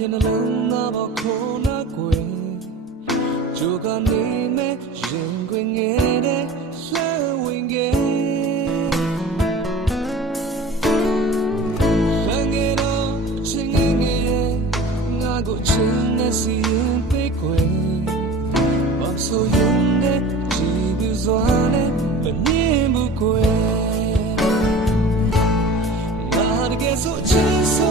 ရဲ့နှလုံးသားပေါ်ခုနာကွယ်ကြိုကနေမဲ့ရင်ခွင်ငယ်တဲ့လှဝင်ငယ်လမ်းငယ်တော့အချင်းငယ်ငယ်ရဲ့ငါကိုချင်းနဲ့စီရင်ပေးခွယ်ဘာဆိုရင်တဲ့ကြည်ပြီးစွာနဲ့မမြင်ဘူးကွယ်နာတ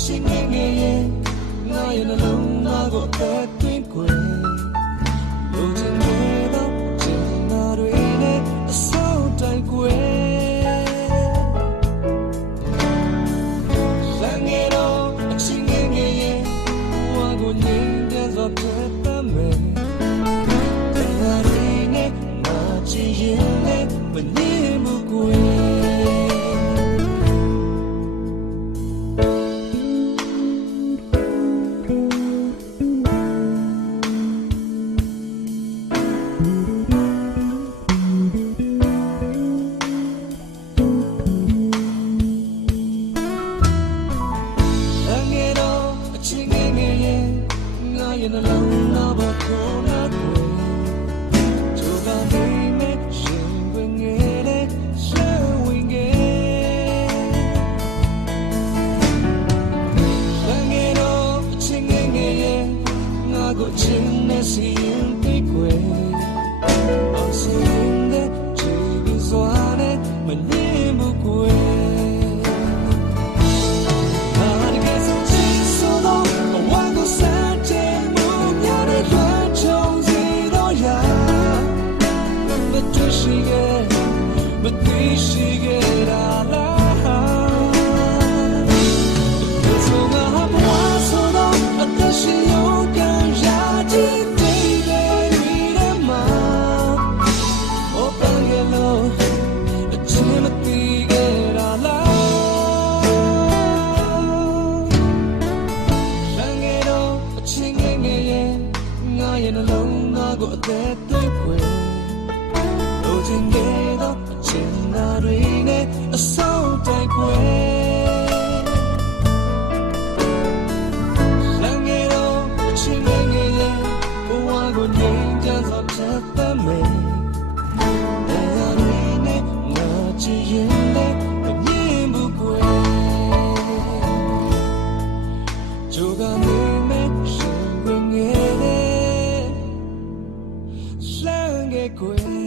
တော့အချင်းငယ်ငယ်ရဲ့ငါရဲ့နှလုံးသားကိုအသက်သွင်းခွင်လူချင်းငယ်တော့ချင်နာတွေနဲ့အဆောက်တိုင်းကွယ်တန်ငယ်တော့အချင်းငယ်ငယ်ရဲ့ဘဝကိုငြိမ်းချမ်းစွာပြတ်သမယ်တန်ငါတွေနဲ့ငါချင်ရင်နဲ့မနေမှုကွယ် ငါရဲ့နှလုံးသားပေါ်ခေါ်လာကွယ်ကြိုးစားနေမဲ့ရှင်ဝင်ငယ်တဲ့ရှယ်ဝင်ငယ်အငယ်တော့အချင်းငယ်ငယ်ရဲ့ငါကိုချင်းနဲ့စီရင် နှလုံးသားကိုအသက်သွင်းဖွယ်လိုချင်ခဲ့သောအချိန်သားတွေနဲ့အဆုံးတိုက်ပွဲလမ်းငယ်တော့အချိန်ငယ်ရဲ့ဘဝကိုငြိမ်းချမ်းစွာဖြတ်သန်းမယ် 归。